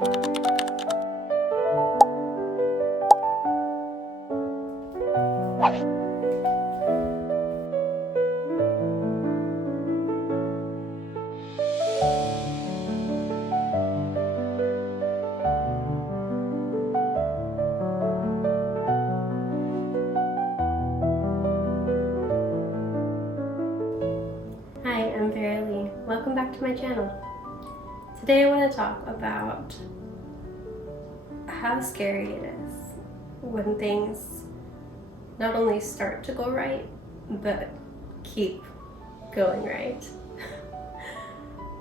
Hi, I'm Vera Lee. Welcome back to my channel. Today I want to talk about how scary it is when things not only start to go right, but keep going right.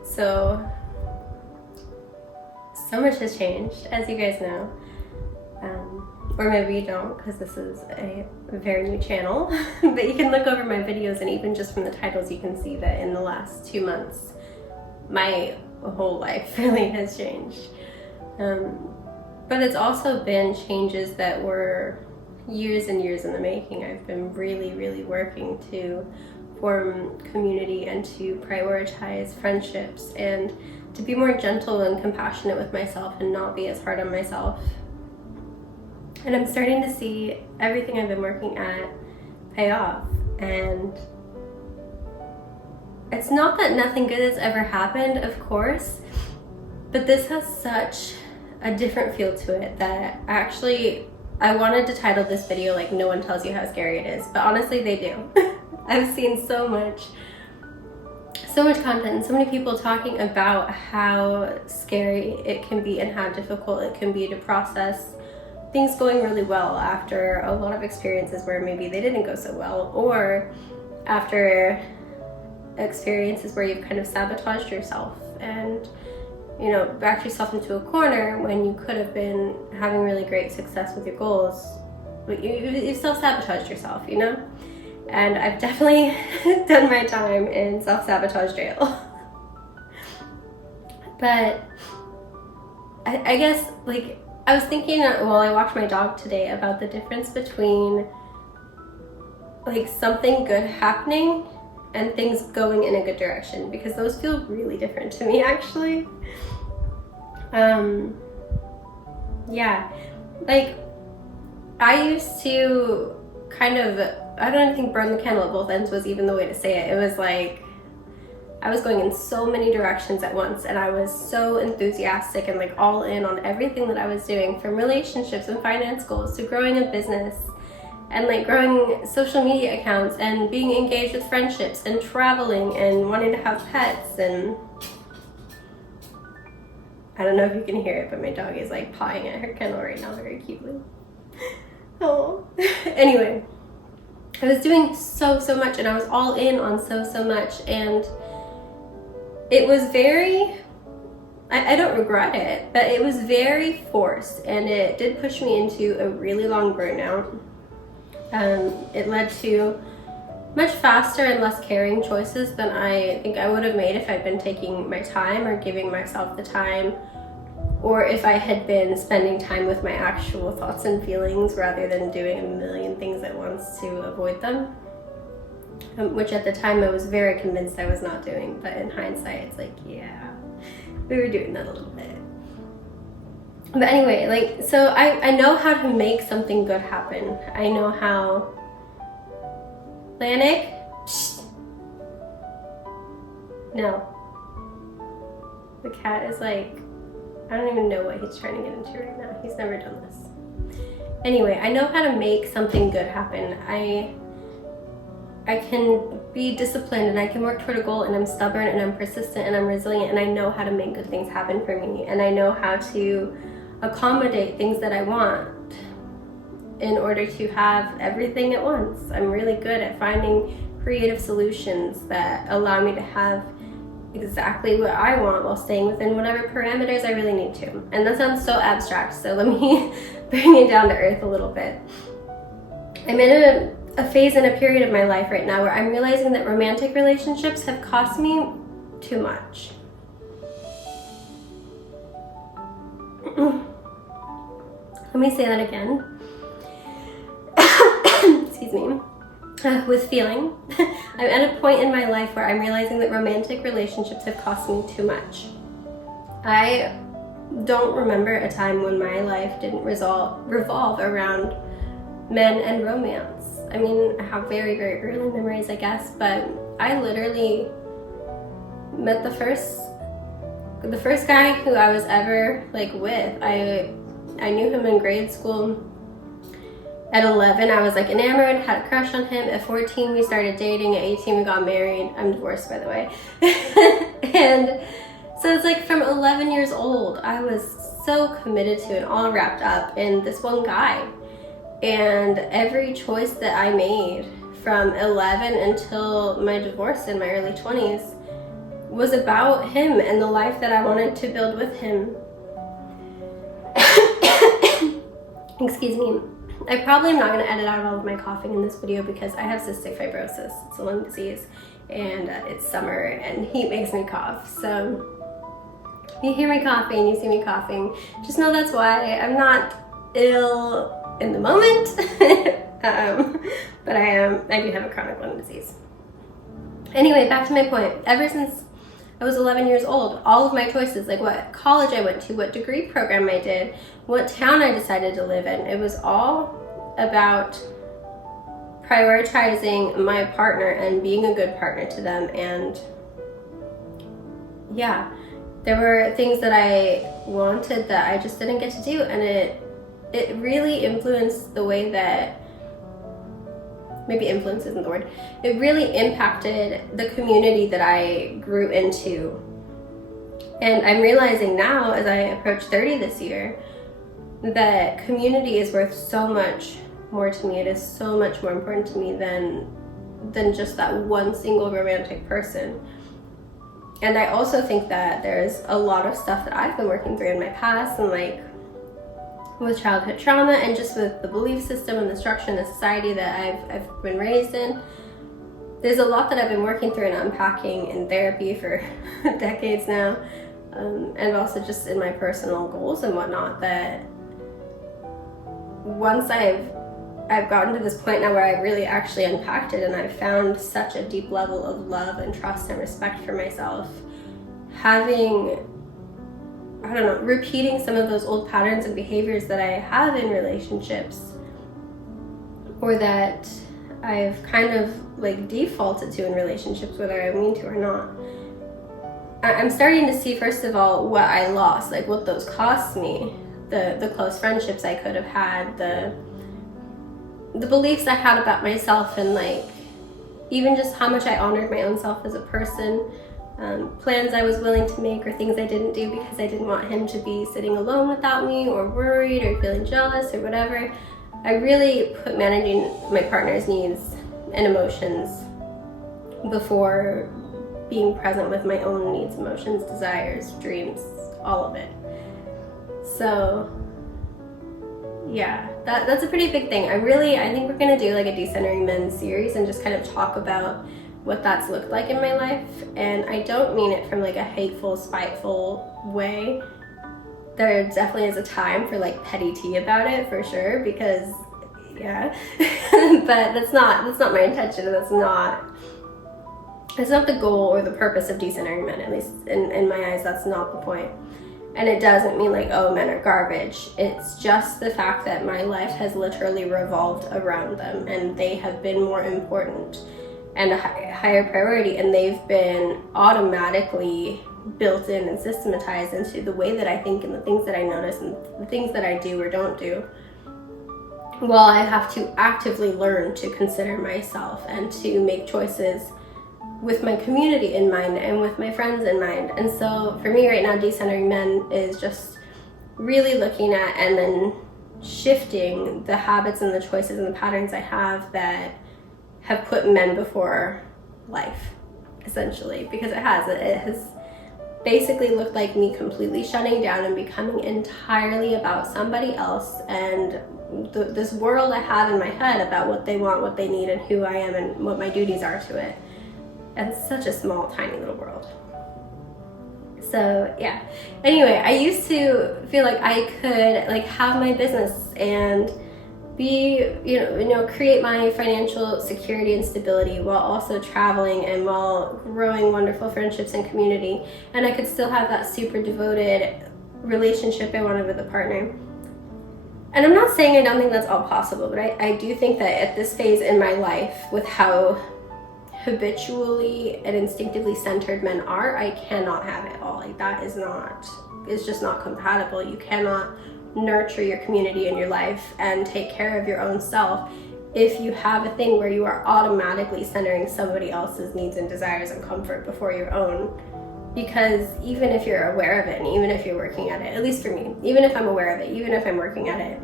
So much has changed, as you guys know. Or maybe you don't, because this is a very new channel. But you can look over my videos, and even just from the titles you can see that in the last 2 months my whole life really has changed. But it's also been changes that were years and years in the making. I've been really working to form community and to prioritize friendships and to be more gentle and compassionate with myself and not be as hard on myself. And I'm starting to see everything I've been working at pay off. And it's not that nothing good has ever happened, of course, but this has such a different feel to it that actually I wanted to title this video like "No One Tells You How Scary It Is," but honestly they do. I've seen so much content and so many people talking about how scary it can be and how difficult it can be to process things going really well after a lot of experiences where maybe they didn't go so well, or after experiences where you've kind of sabotaged yourself and, you know, backed yourself into a corner when you could have been having really great success with your goals, but you self-sabotaged yourself, you know? And I've definitely done my time in self-sabotage jail. But I guess, like, I was thinking while I walked my dog today about the difference between like something good happening and things going in a good direction, because those feel really different to me actually. Yeah, like I used to kind of, I don't think burn the candle at both ends was even the way to say it. It was like I was going in so many directions at once, and I was so enthusiastic and like all in on everything that I was doing, from relationships and finance goals to growing a business and like growing social media accounts and being engaged with friendships and traveling and wanting to have pets. And I don't know if you can hear it, but my dog is like pawing at her kennel right now very cutely. Oh, anyway, I was doing so much, and I was all in on so much, and it was very, I don't regret it, but it was very forced, and it did push me into a really long burnout. It led to much faster and less caring choices than I think I would have made if I'd been taking my time or giving myself the time, or if I had been spending time with my actual thoughts and feelings rather than doing a million things at once to avoid them. Which at the time I was very convinced I was not doing, but in hindsight it's like, yeah, we were doing that a little bit. But anyway, like, so I know how to make something good happen. I know how. Lanik? No. The cat is like, I don't even know what he's trying to get into right now. He's never done this. Anyway, I know how to make something good happen. I can be disciplined, and I can work toward a goal, and I'm stubborn, and I'm persistent, and I'm resilient, and I know how to make good things happen for me, and I know how to accommodate things that I want in order to have everything at once. I'm really good at finding creative solutions that allow me to have exactly what I want while staying within whatever parameters I really need to. And that sounds so abstract, so let me bring it down to earth a little bit. I'm in a phase and a period of my life right now where I'm realizing that romantic relationships have cost me too much. Let me say that again. Excuse me. With feeling. I'm at a point in my life where I'm realizing that romantic relationships have cost me too much. I don't remember a time when my life didn't revolve around men and romance. I mean, I have very, very early memories, I guess, but I literally met the first guy who I was ever like with. I knew him in grade school. At 11, I was like enamored, had a crush on him. At 14, we started dating. At 18, we got married. I'm divorced, by the way. And so it's like from 11 years old, I was so committed to and all wrapped up in this one guy. And every choice that I made from 11 until my divorce in my early 20s was about him and the life that I wanted to build with him. Excuse me. I probably am not going to edit out all of my coughing in this video because I have cystic fibrosis. It's a lung disease, and it's summer and heat makes me cough. So if you hear me coughing, you see me coughing, just know that's why. I'm not ill in the moment, but I do have a chronic lung disease. Anyway, back to my point. Ever since I was 11 years old, all of my choices, like what college I went to, what degree program I did, what town I decided to live in, it was all about prioritizing my partner and being a good partner to them. And yeah, there were things that I wanted that I just didn't get to do, and it really influenced the way that, maybe influence isn't the word, it really impacted the community that I grew into. And I'm realizing now, as I approach 30 this year, that community is worth so much more to me. It is so much more important to me than just that one single romantic person. And I also think that there's a lot of stuff that I've been working through in my past, and like with childhood trauma and just with the belief system and the structure and the society that I've been raised in. There's a lot that I've been working through and unpacking in therapy for decades now, and also just in my personal goals and whatnot, that once I've gotten to this point now where I've really actually unpacked it and I've found such a deep level of love and trust and respect for myself, having, I don't know, repeating some of those old patterns and behaviors that I have in relationships, or that I've kind of like defaulted to in relationships, whether I mean to or not. I'm starting to see, first of all, what I lost, like what those cost me, the close friendships I could have had, the beliefs I had about myself, and like even just how much I honored my own self as a person. Plans I was willing to make or things I didn't do because I didn't want him to be sitting alone without me, or worried or feeling jealous or whatever. I really put managing my partner's needs and emotions before being present with my own needs, emotions, desires, dreams, all of it. So yeah, that's a pretty big thing. I think we're gonna do like a Decentering Men series and just kind of talk about what that's looked like in my life. And I don't mean it from like a hateful, spiteful way. There definitely is a time for like petty tea about it, for sure, because yeah. But that's not my intention. That's not the goal or the purpose of Decentering Men. At least in my eyes, that's not the point. And it doesn't mean like, oh, men are garbage. It's just the fact that my life has literally revolved around them, and they have been more important and a higher priority, and they've been automatically built in and systematized into the way that I think and the things that I notice and the things that I do or don't do. Well, I have to actively learn to consider myself and to make choices with my community in mind and with my friends in mind. And so for me right now, Decentering Men is just really looking at and then shifting the habits and the choices and the patterns I have that have put men before life, essentially, because it has basically looked like me completely shutting down and becoming entirely about somebody else and this world I have in my head about what they want, what they need, and who I am and what my duties are to it. And it's such a small, tiny little world. So yeah. Anyway, I used to feel like I could like have my business and be, create my financial security and stability while also traveling and while growing wonderful friendships and community. And I could still have that super devoted relationship I wanted with a partner. And I'm not saying I don't think that's all possible, but I do think that at this phase in my life, with how habitually and instinctively centered men are, I cannot have it all. Like, that is not, it's just not compatible. You cannot nurture your community in your life and take care of your own self if you have a thing where you are automatically centering somebody else's needs and desires and comfort before your own. Because even if you're aware of it, and even if you're working at it, at least for me, even if I'm aware of it, even if I'm working at it,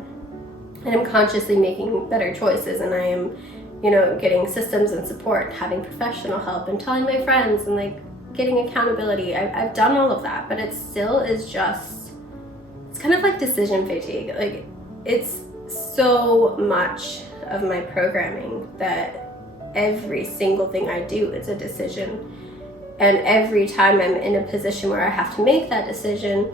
and I'm consciously making better choices, and I am, you know, getting systems and support, having professional help, and telling my friends, and like getting accountability, I've done all of that, but it still is just, it's kind of like decision fatigue. Like, it's so much of my programming that every single thing I do is a decision. And every time I'm in a position where I have to make that decision,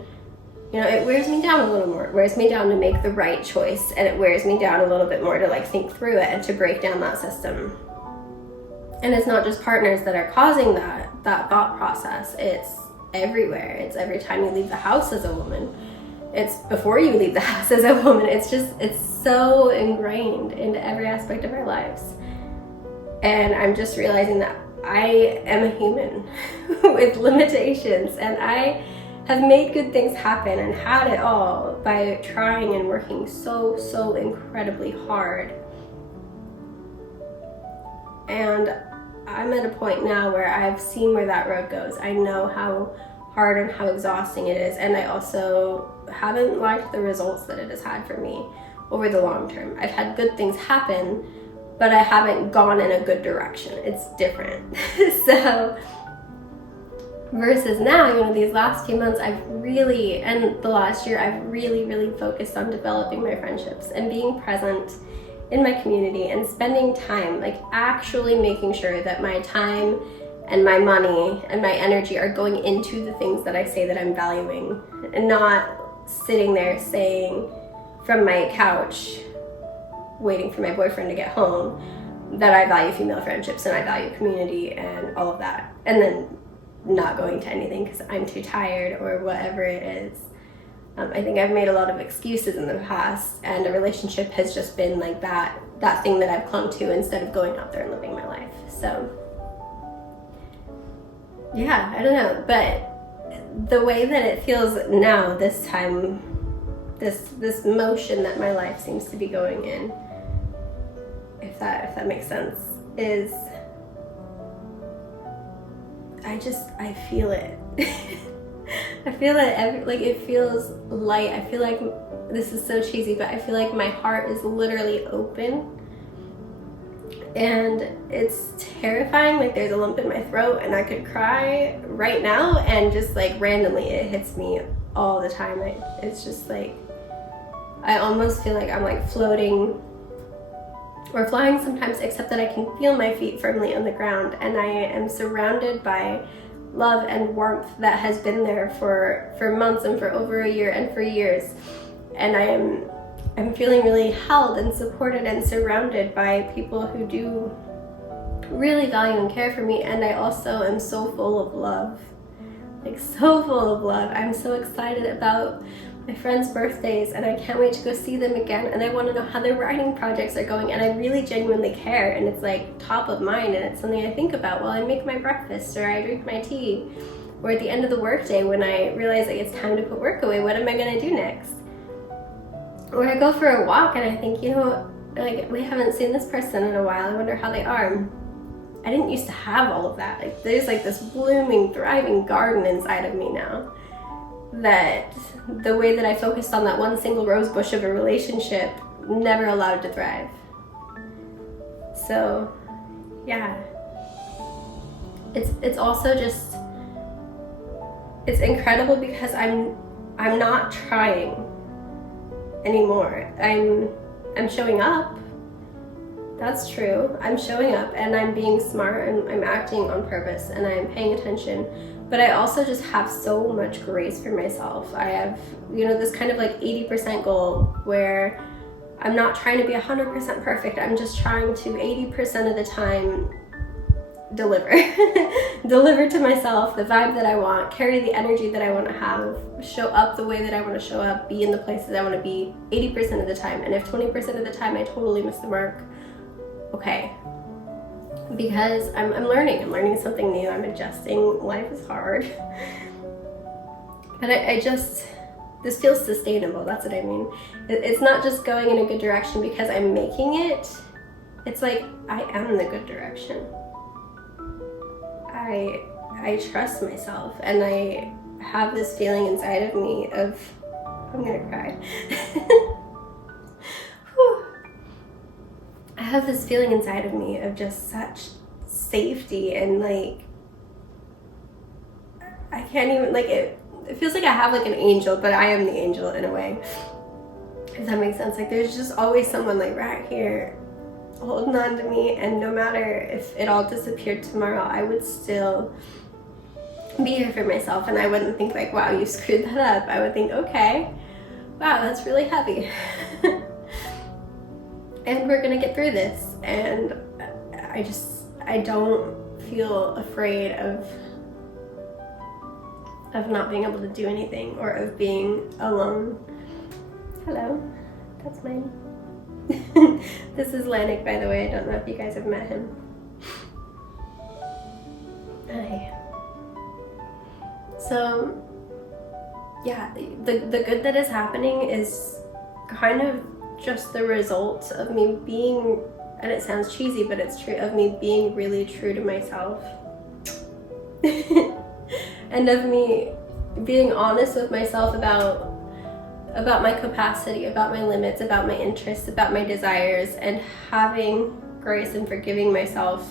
you know, it wears me down a little more. It wears me down to make the right choice, and it wears me down a little bit more to like think through it and to break down that system. And it's not just partners that are causing that thought process. It's everywhere. It's every time you leave the house as a woman. It's before you leave the house as a woman. It's just, it's so ingrained into every aspect of our lives. And I'm just realizing that I am a human with limitations, and I have made good things happen and had it all by trying and working so incredibly hard. And I'm at a point now where I've seen where that road goes. I know how hard and how exhausting it is, and I also haven't liked the results that it has had for me over the long term. I've had good things happen, but I haven't gone in a good direction. It's different. So, versus now, you know, these last few months, I've really, and the last year, I've really focused on developing my friendships and being present in my community and spending time, like actually making sure that my time and my money and my energy are going into the things that I say that I'm valuing, and not sitting there saying from my couch, waiting for my boyfriend to get home, that I value female friendships and I value community and all of that, and then not going to anything because I'm too tired or whatever it is. I think I've made a lot of excuses in the past, and a relationship has just been like that thing that I've clung to instead of going out there and living my life. So yeah, I don't know, but the way that it feels now, this time, this motion that my life seems to be going in, if that makes sense, is I feel it. I feel it like it feels light. I feel like, this is so cheesy, but I feel like my heart is literally open, and it's terrifying. Like, there's a lump in my throat and I could cry right now, and just like randomly it hits me all the time. It's just like, I almost feel like I'm like floating or flying sometimes, except that I can feel my feet firmly on the ground, and I am surrounded by love and warmth that has been there for months and for over a year and for years. And I'm feeling really held and supported and surrounded by people who do really value and care for me. And I also am so full of love, like so full of love. I'm so excited about my friends' birthdays, and I can't wait to go see them again, and I want to know how their writing projects are going, and I really genuinely care, and it's like top of mind, and it's something I think about while I make my breakfast or I drink my tea, or at the end of the workday when I realize like it's time to put work away. What am I going to do next? Or I go for a walk and I think, you know, like, we haven't seen this person in a while, I wonder how they are. I didn't used to have all of that. Like, there's like this blooming, thriving garden inside of me now, that the way that I focused on that one single rose bush of a relationship never allowed to thrive. So yeah, it's also just, it's incredible because I'm not trying anymore. I'm showing up. That's true. I'm showing up, and I'm being smart, and I'm acting on purpose, and I'm paying attention. But I also just have so much grace for myself. I have, you know, this kind of like 80% goal where I'm not trying to be 100% perfect. I'm just trying to 80% of the time deliver. Deliver to myself the vibe that I want, carry the energy that I want to have, show up the way that I want to show up, be in the places I want to be 80% of the time. And if 20% of the time I totally miss the mark, okay. Because I'm learning something new, I'm adjusting. Life is hard. But this feels sustainable, that's what I mean. It's not just going in a good direction because I'm making it. It's like, I am the good direction. I trust myself, and I have this feeling inside of me of, I'm gonna cry. I have this feeling inside of me of just such safety, and like, I can't even, like, it feels like I have like an angel, but I am the angel in a way, if that makes sense. Like, there's just always someone like right here holding on to me, and no matter if it all disappeared tomorrow, I would still be here for myself, and I wouldn't think like, wow, you screwed that up. I would think, okay, wow, that's really heavy. And we're gonna get through this. And I don't feel afraid of not being able to do anything, or of being alone. Hello, that's mine. This is Lanik, by the way. I don't know if you guys have met him. Hi. So, yeah, the good that is happening is kind of just the result of me being, and it sounds cheesy, but it's true, of me being really true to myself. And of me being honest with myself about my capacity, about my limits, about my interests, about my desires, and having grace and forgiving myself,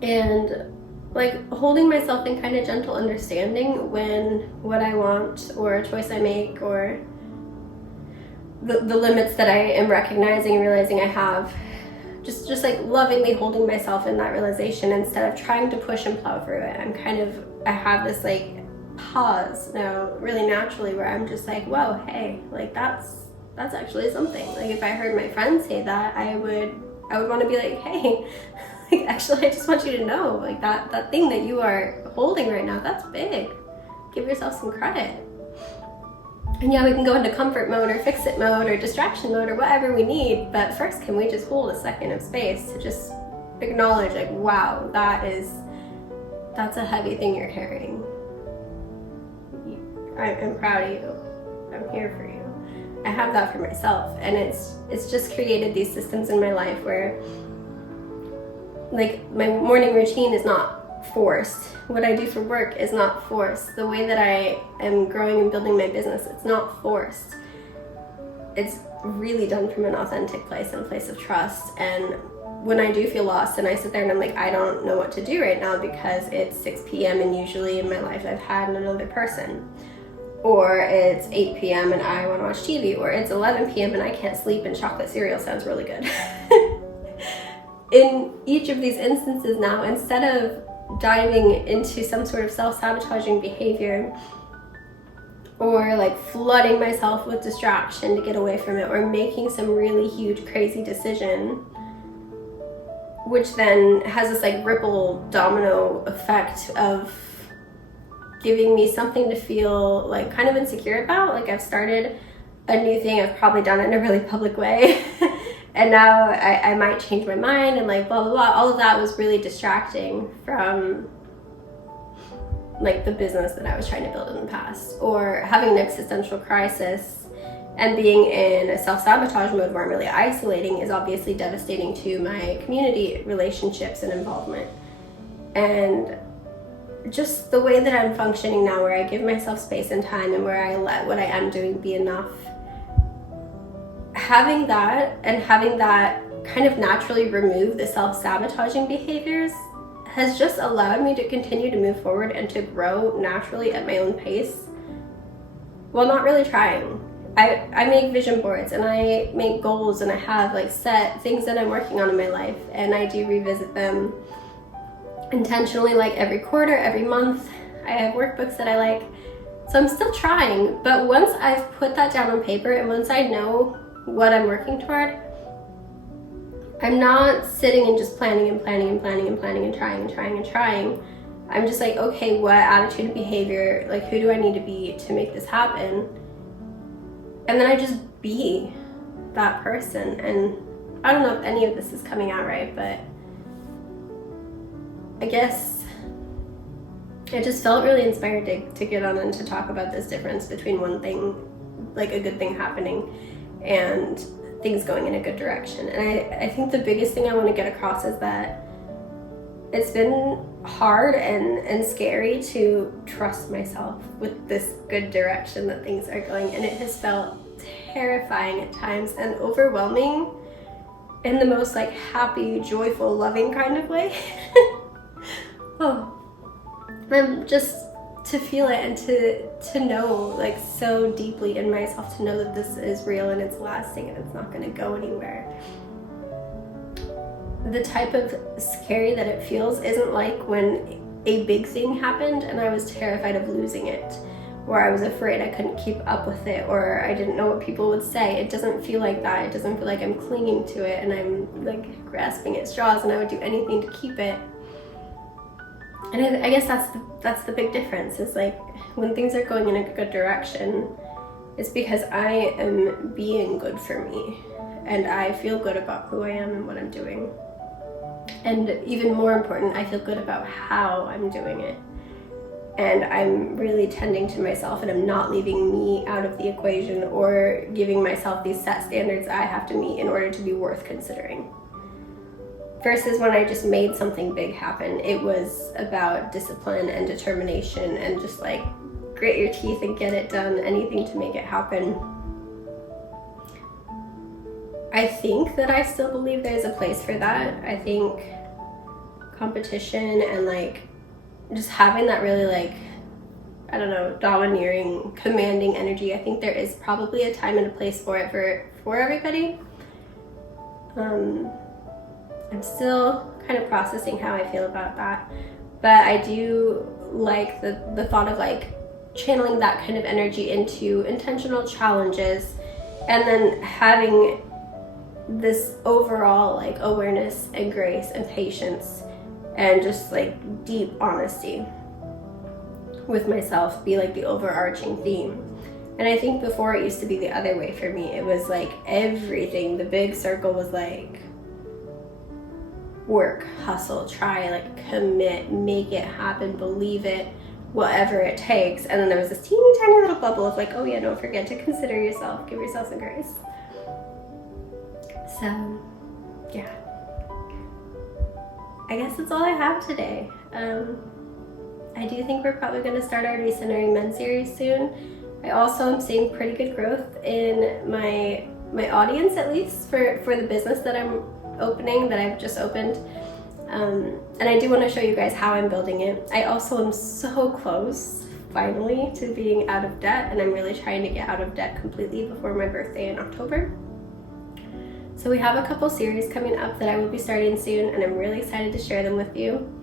and like holding myself in kind of gentle understanding when what I want, or a choice I make, or the limits that I am recognizing and realizing I have, just like lovingly holding myself in that realization instead of trying to push and plow through it. I have this like pause now, really naturally, where I'm just like, whoa, hey, like that's actually something. Like, if I heard my friends say that, I would want to be like, hey, like, actually, I just want you to know, like, that thing that you are holding right now, that's big. Give yourself some credit. And yeah, we can go into comfort mode, or fix it mode, or distraction mode, or whatever we need, but first, can we just hold a second of space to just acknowledge, like, wow, that's a heavy thing you're carrying. I'm proud of you. I'm here for you. I have that for myself, and it's just created these systems in my life where, like, my morning routine is not forced. What I do for work is not forced. The way that I am growing and building my business, it's not forced. It's really done from an authentic place and a place of trust. And when I do feel lost and I sit there and I'm like, I don't know what to do right now because it's 6 p.m. and usually in my life I've had another person, or it's 8 p.m. and I want to watch TV, or it's 11 p.m. and I can't sleep and chocolate cereal sounds really good. In each of these instances now, instead of diving into some sort of self-sabotaging behavior, or like flooding myself with distraction to get away from it, or making some really huge crazy decision, which then has this like ripple domino effect of giving me something to feel like kind of insecure about. Like, I've started a new thing, I've probably done it in a really public way, and now I might change my mind, and like blah blah blah. All of that was really distracting from like the business that I was trying to build in the past, or having an existential crisis and being in a self-sabotage mode where I'm really isolating is obviously devastating to my community relationships and involvement. And just the way that I'm functioning now, where I give myself space and time, and where I let what I am doing be enough, having that kind of naturally remove the self-sabotaging behaviors has just allowed me to continue to move forward and to grow naturally at my own pace while not really trying. I make vision boards, and I make goals, and I have like set things that I'm working on in my life, and I do revisit them intentionally, like every quarter, every month. I have workbooks that I like. So I'm still trying, but once I've put that down on paper, and once I know what I'm working toward, I'm not sitting and just planning and planning and planning and planning and trying and trying and trying. I'm just like, okay, what attitude and behavior, like who do I need to be to make this happen? And then I just be that person. And I don't know if any of this is coming out right, but I guess I just felt really inspired to get on and to talk about this difference between one thing, like a good thing happening, and things going in a good direction. And I think the biggest thing I want to get across is that it's been hard and scary to trust myself with this good direction that things are going, and it has felt terrifying at times and overwhelming in the most like happy, joyful, loving kind of way. Oh, I'm just to feel it and to know like so deeply in myself, to know that this is real and it's lasting and it's not going to go anywhere. The type of scary that it feels isn't like when a big thing happened and I was terrified of losing it, or I was afraid I couldn't keep up with it, or I didn't know what people would say. It doesn't feel like that. It doesn't feel like I'm clinging to it and I'm like grasping at straws and I would do anything to keep it. And I guess that's the big difference, is like when things are going in a good direction, it's because I am being good for me and I feel good about who I am and what I'm doing. And even more important, I feel good about how I'm doing it. And I'm really tending to myself and I'm not leaving me out of the equation or giving myself these set standards I have to meet in order to be worth considering. Versus when I just made something big happen, it was about discipline and determination and just like grit your teeth and get it done, anything to make it happen. I think that I still believe there's a place for that. I think competition and like just having that really like, I don't know, domineering, commanding energy, I think there is probably a time and a place for it for everybody. I'm still kind of processing how I feel about that, but I do like the thought of like channeling that kind of energy into intentional challenges and then having this overall like awareness and grace and patience and just like deep honesty with myself be like the overarching theme. And I think before it used to be the other way for me. It was like everything, the big circle was like work, hustle, try, like commit, make it happen, believe it, whatever it takes. And then there was this teeny tiny little bubble of like, oh yeah, don't forget to consider yourself, give yourself some grace. So yeah, I guess that's all I have today. I do think we're probably going to start our Decentering Men series soon. I also am seeing pretty good growth in my audience, at least for the business that I'm opening, that I've just opened. And I do want to show you guys how I'm building it. I also am so close, finally, to being out of debt, and I'm really trying to get out of debt completely before my birthday in October. So we have a couple series coming up that I will be starting soon, and I'm really excited to share them with you.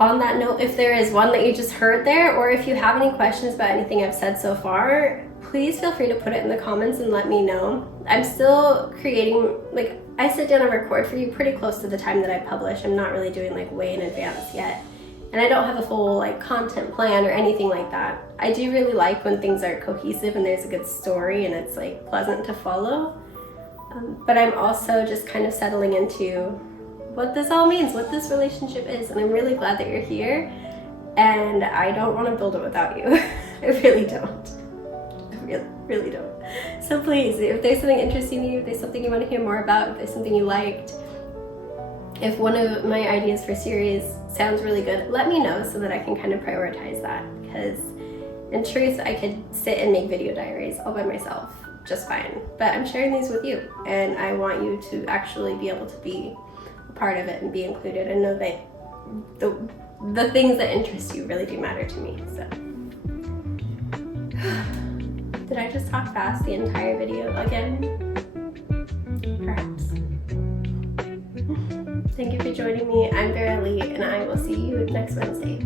On that note, if there is one that you just heard there, or if you have any questions about anything I've said so far, please feel free to put it in the comments and let me know. I'm still creating, like, I sit down and record for you pretty close to the time that I publish. I'm not really doing like way in advance yet. And I don't have a full like content plan or anything like that. I do really like when things are cohesive and there's a good story and it's like pleasant to follow. But I'm also just kind of settling into what this all means, what this relationship is. And I'm really glad that you're here. And I don't want to build it without you. I really don't. I really don't. So please, if there's something interesting to you, if there's something you want to hear more about, if there's something you liked, if one of my ideas for series sounds really good, let me know so that I can kind of prioritize that. Because in truth, I could sit and make video diaries all by myself just fine. But I'm sharing these with you, and I want you to actually be able to be a part of it and be included and know that the things that interest you really do matter to me. So did I just talk fast the entire video again? Perhaps. Thank you for joining me. I'm Vera Lee, and I will see you next Wednesday.